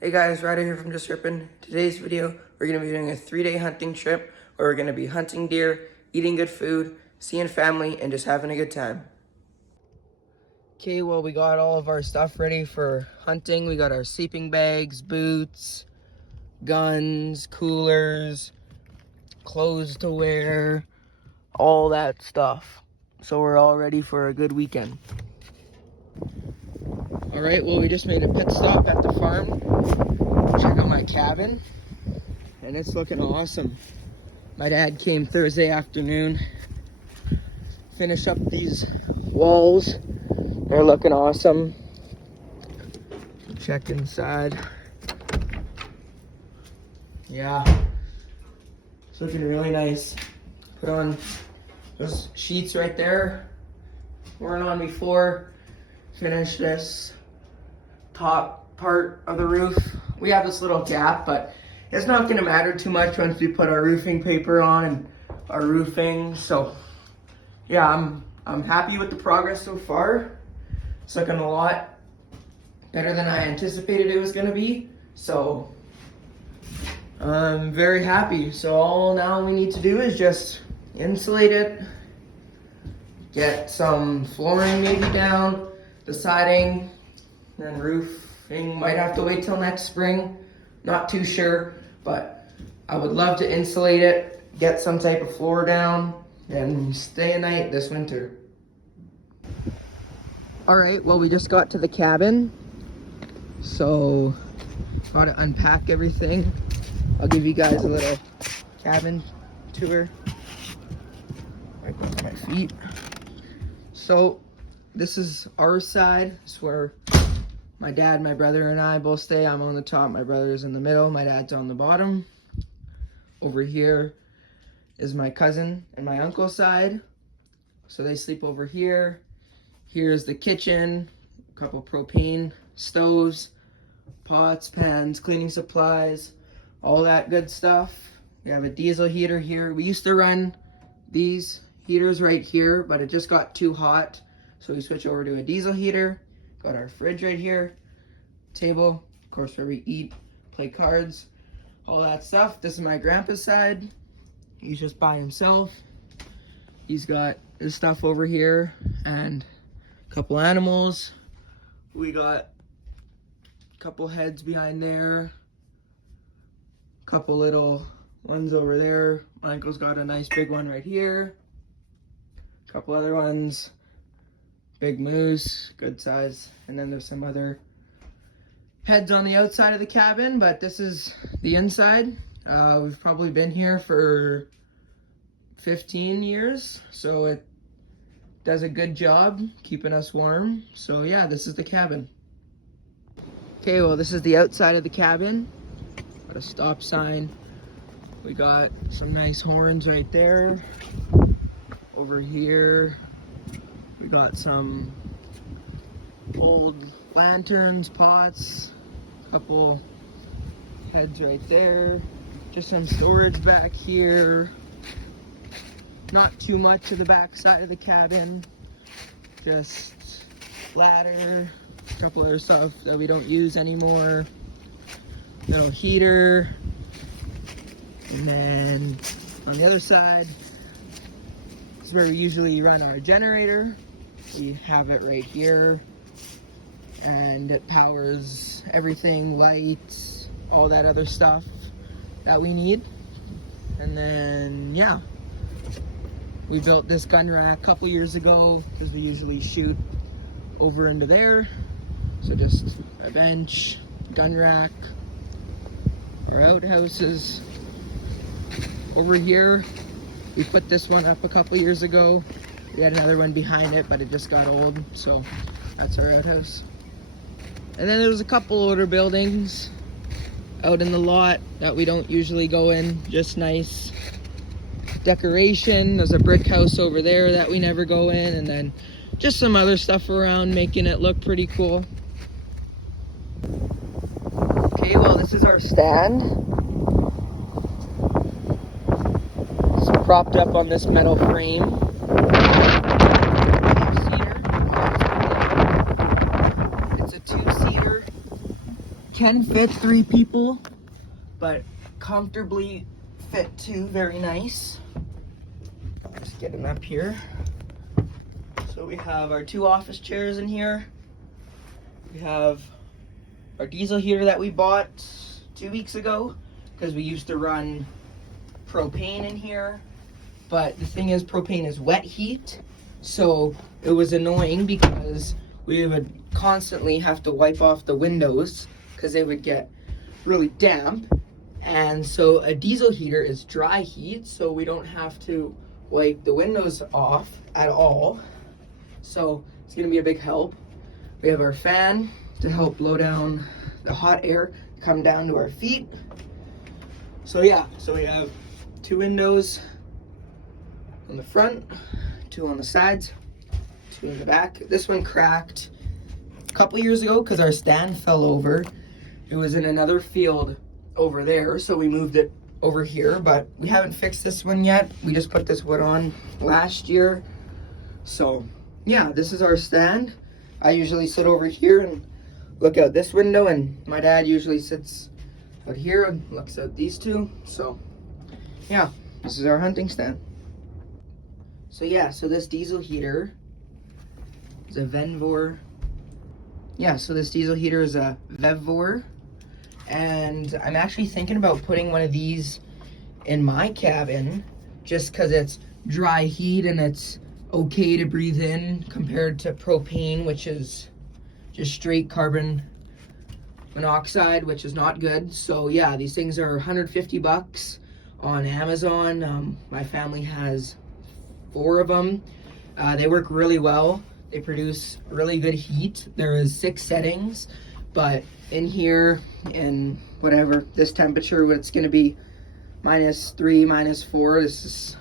Hey guys, Ryder here from Just Rippin'. Today's video, we're going to be doing a 3-day hunting trip where we're going to be hunting deer, eating good food, seeing family, and just having a good time. Okay, well, we got all of our stuff ready for hunting. We got our sleeping bags, boots, guns, coolers, clothes to wear, all that stuff. So we're all ready for a good weekend. All right, well, we just made a pit stop at the farm. Check out my cabin, and it's looking awesome. My dad came Thursday afternoon, finished up these walls. They're looking awesome. Check inside. Yeah, it's looking really nice. Put on those sheets right there. Weren't on before. Finish this top part of the roof. We have this little gap, but it's not going to matter too much once we put our roofing paper on and our roofing. So yeah, I'm happy with the progress so far. It's looking a lot better than I anticipated it was going to be. So I'm very happy. So all now we need to do is just insulate it, get some flooring maybe down, the siding, and roofing might have to wait till next spring. Not too sure, but I would love to insulate it, get some type of floor down, and stay a night this winter. All right, well, we just got to the cabin, so got to unpack everything. I'll give you guys a little cabin tour. Right with my feet. So this is our side. It's where my dad, my brother, and I both stay. I'm on the top, my brother's in the middle, my dad's on the bottom. Over here is my cousin and my uncle's side. So they sleep over here. Here's the kitchen, a couple propane stoves, pots, pans, cleaning supplies, all that good stuff. We have a diesel heater here. We used to run these heaters right here, but it just got too hot. So we switched over to a diesel heater. Got our fridge right here, table, of course, where we eat, play cards, all that stuff. This is my grandpa's side. He's just by himself. He's got his stuff over here and a couple animals. We got a couple heads behind there, a couple little ones over there. My uncle's got a nice big one right here, a couple other ones. Big moose, good size. And then there's some other heads on the outside of the cabin, but this is the inside. We've probably been here for 15 years, so it does a good job keeping us warm. So yeah, this is the cabin. Okay, well, this is the outside of the cabin. Got a stop sign. We got some nice horns right there. Over here, we got some old lanterns, pots, a couple heads right there. Just some storage back here. Not too much to the back side of the cabin. Just ladder, a couple other stuff that we don't use anymore. Little heater. And then on the other side is where we usually run our generator. We have it right here, and it powers everything, lights, all that other stuff that we need. And then, yeah, we built this gun rack a couple years ago because we usually shoot over into there. So just a bench, gun rack, our outhouses. Over here, we put this one up a couple years ago. We had another one behind it, but it just got old, so that's our outhouse. And then there's a couple older buildings out in the lot that we don't usually go in, just nice decoration. There's a brick house over there that we never go in, and then just some other stuff around making it look pretty cool. Okay, well, this is our stand. It's propped up on this metal frame. It's a two-seater can fit 3 people, but comfortably fit 2, very nice. Just get them up here. So we have our 2 office chairs in here. We have our diesel heater that we bought 2 weeks ago because we used to run propane in here. But the thing is, propane is wet heat, so it was annoying because we would constantly have to wipe off the windows because they would get really damp. And so a diesel heater is dry heat, so we don't have to wipe the windows off at all. So it's gonna be a big help. We have our fan to help blow down the hot air, come down to our feet. So yeah, so we have 2 windows on the front, 2 on the sides, 2 in the back. This one cracked a couple years ago because our stand fell over. It was in another field over there, so we moved it over here, but we haven't fixed this one yet. We just put this wood on last year. So yeah, this is our stand. I usually sit over here and look out this window, and my dad usually sits out here and looks out these 2. So yeah, this is our hunting stand. So yeah, so this diesel heater is a Venvor. Yeah, so this diesel heater is a Venvor, and I'm actually thinking about putting one of these in my cabin just because it's dry heat and it's okay to breathe in compared to propane, which is just straight carbon monoxide, which is not good. So yeah, these things are 150 bucks on Amazon. My family has 4 of them. They work really well. They produce really good heat. There is 6 settings, but in here, in whatever this temperature, it's going to be -3, -4. This is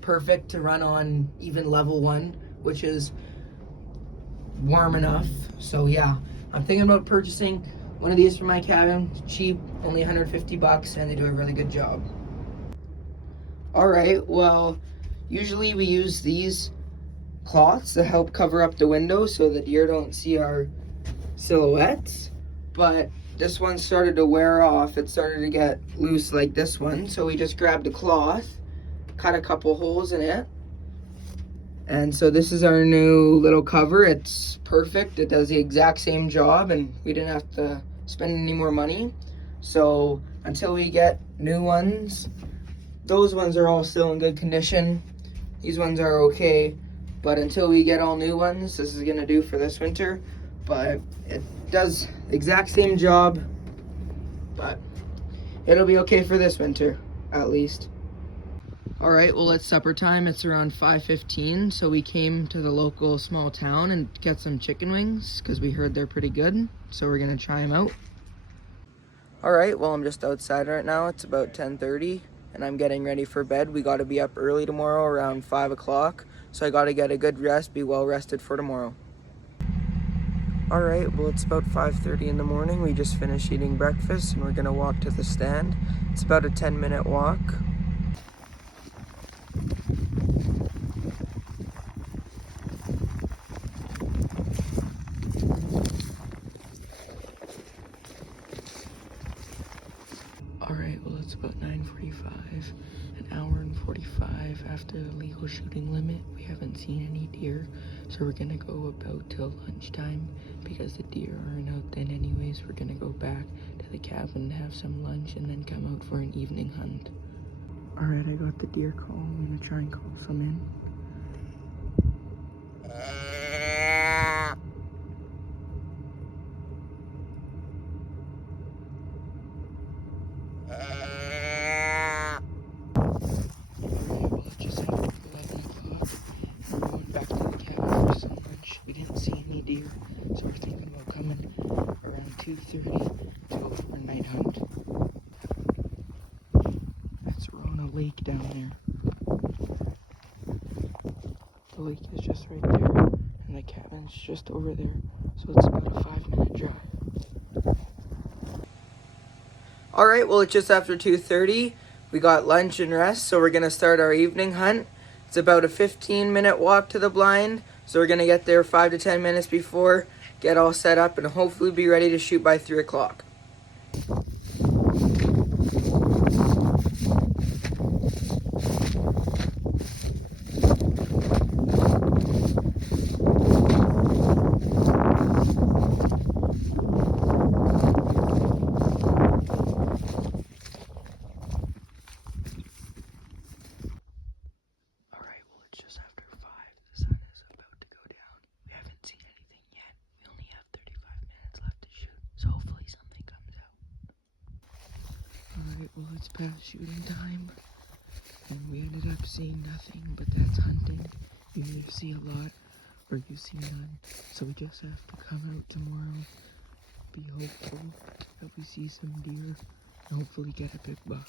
perfect to run on even level 1, which is warm enough. So yeah, I'm thinking about purchasing one of these for my cabin. It's cheap, only 150 bucks, and they do a really good job. All right, well, usually we use these cloths to help cover up the window so the deer don't see our silhouettes, but this one started to wear off. It started to get loose like this one, so we just grabbed a cloth, cut a couple holes in it, and so this is our new little cover. It's perfect. It does the exact same job, and we didn't have to spend any more money. So until we get new ones, those ones are all still in good condition. These ones are okay, but until we get all new ones, this is gonna do for this winter. But it does the exact same job, but it'll be okay for this winter, at least. All right, well, it's supper time. It's around 5:15, so we came to the local small town and get some chicken wings because we heard they're pretty good, so we're gonna try them out. All right, well, I'm just outside right now. It's about 10:30, and I'm getting ready for bed. We gotta be up early tomorrow around 5 o'clock, so I gotta get a good rest, be well rested for tomorrow. All right, well, it's about 5:30 in the morning. We just finished eating breakfast, and we're gonna walk to the stand. It's about a 10-minute walk. All right, well, it's about 9:45, an hour and 45 after the legal shooting limit. We haven't seen any deer, so we're gonna go about till lunchtime because the deer aren't out then anyways. We're gonna go back to the cabin, have some lunch, and then come out for an evening hunt. All right, I got the deer call. I'm gonna try and call some in. Deer, so we're thinking about coming around 2:30 to go for a night hunt. We're on a lake down there. The lake is just right there, and the cabin's just over there, so it's about a 5-minute drive. All right, well, it's just after 2:30. We got lunch and rest, so we're gonna start our evening hunt. It's about a 15-minute walk to the blind. So we're gonna get there 5 to 10 minutes before, get all set up, and hopefully be ready to shoot by 3 o'clock. Alright, well it's past shooting time, and we ended up seeing nothing, but that's hunting. You either see a lot, or you see none. So we just have to come out tomorrow, be hopeful that we see some deer, and hopefully get a big buck.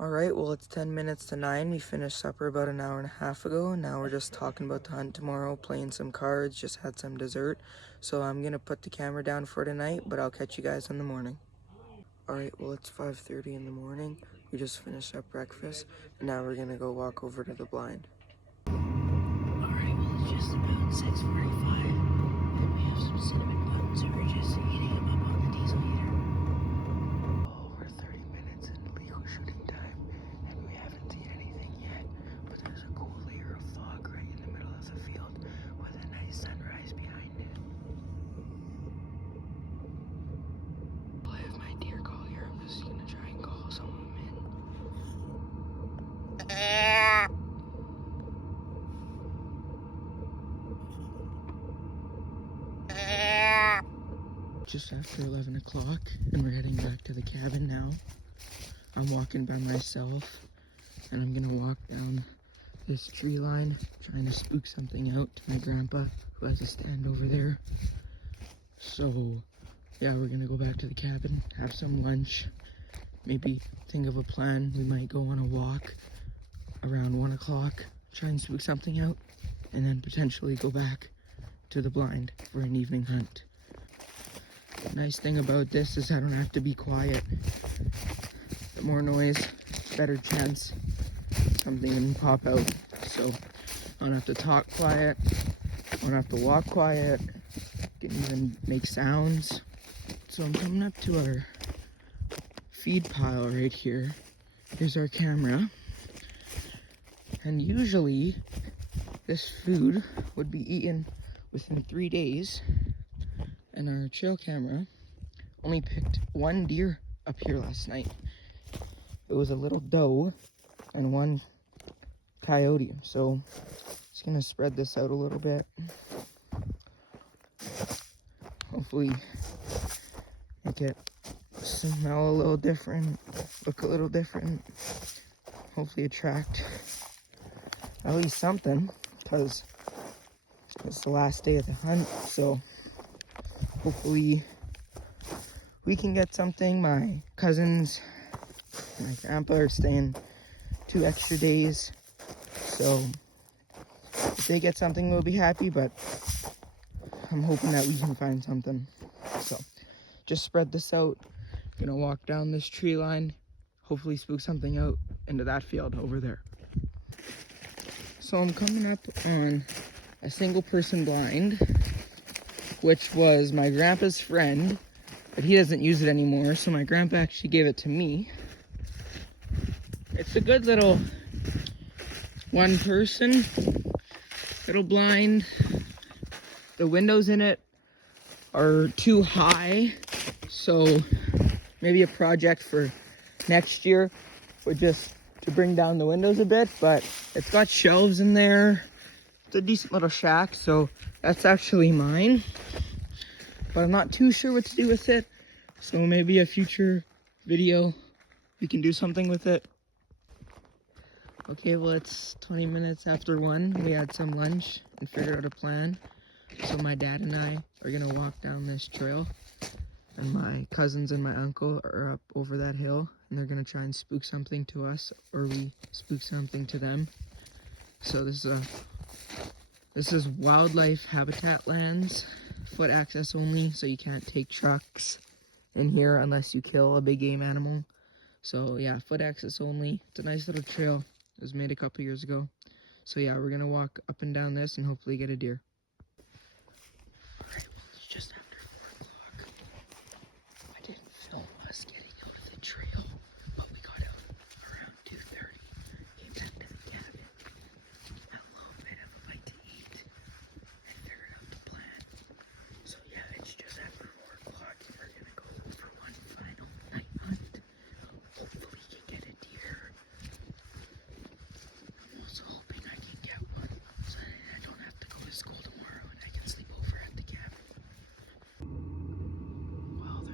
Alright, well it's 10 minutes to 9. We finished supper about an hour and a half ago. Now we're just talking about the hunt tomorrow, playing some cards, just had some dessert. So I'm gonna put the camera down for tonight, but I'll catch you guys in the morning. Alright, well it's 5:30 in the morning. We just finished up breakfast, and now we're gonna go walk over to the blind. Alright, well it's just about 6:45, and we have some cinnamon buns, and we're just heating them up on the diesel heater. Over 30 minutes in legal shooting time, and we haven't seen anything yet, but there's a cool layer of fog right in the middle of the field with a nice sunrise behind it. I have my deer call here. I'm just gonna try and call some of them in. Just after 11 o'clock, and we're heading back to the cabin now. I'm walking by myself, and I'm gonna walk down this tree line, trying to spook something out to my grandpa, who has a stand over there. So, yeah, we're gonna go back to the cabin, have some lunch, maybe think of a plan. We might go on a walk around 1 o'clock, try and spook something out, and then potentially go back to the blind for an evening hunt. The nice thing about this is I don't have to be quiet. The more noise, better chance something can pop out. So I don't have to talk quiet, I don't have to walk quiet, I can even make sounds. So I'm coming up to our feed pile right here. Here's our camera. And usually this food would be eaten within 3 days. And our trail camera only picked one deer up here last night. It was a little doe and one coyote. So just gonna spread this out a little bit. Hopefully make it smell a little different, look a little different. Hopefully attract at least something, because it's the last day of the hunt. So hopefully we can get something. My cousins and my grandpa are staying 2 extra days, so if they get something we'll be happy, but I'm hoping that we can find something. So just spread this out, gonna walk down this tree line, hopefully spook something out into that field over there. So I'm coming up on a single person blind, which was my grandpa's friend, but he doesn't use it anymore, so my grandpa actually gave it to me. It's a good little one person little blind. The windows in it are too high, so maybe a project for next year would just to bring down the windows a bit, but it's got shelves in there. It's a decent little shack, so that's actually mine, but I'm not too sure what to do with it, so maybe a future video we can do something with it. Okay, well it's 20 minutes after 1. We had some lunch and figured out a plan. So my dad and I are gonna walk down this trail, and my cousins and my uncle are up over that hill, and they're gonna try and spook something to us, or we spook something to them. So this is wildlife habitat lands, foot access only, so you can't take trucks in here unless you kill a big game animal. So yeah, foot access only. It's a nice little trail. It was made a couple years ago. So yeah, we're gonna walk up and down this and hopefully get a deer. Alright, well it's just after 4 o'clock.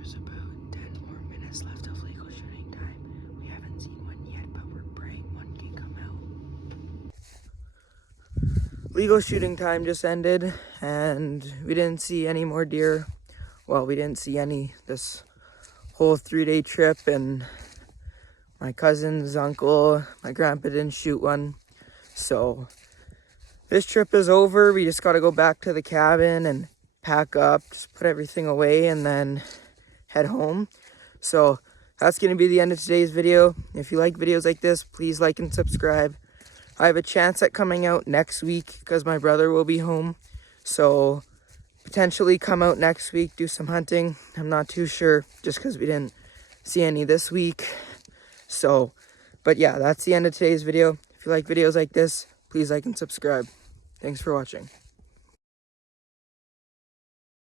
There's about 10 more minutes left of legal shooting time. We haven't seen one yet, but we're praying one can come out. Legal shooting time just ended, and we didn't see any more deer. Well, we didn't see any this whole 3-day trip, and my cousin's uncle, my grandpa didn't shoot one. So this trip is over. We just got to go back to the cabin and pack up, just put everything away, and then head home. So that's going to be the end of today's video. If you like videos like this, please like and subscribe. I have a chance at coming out next week because my brother will be home. So potentially come out next week, do some hunting. I'm not too sure just because we didn't see any this week. So, but yeah, that's the end of today's video. If you like videos like this, please like and subscribe. Thanks for watching.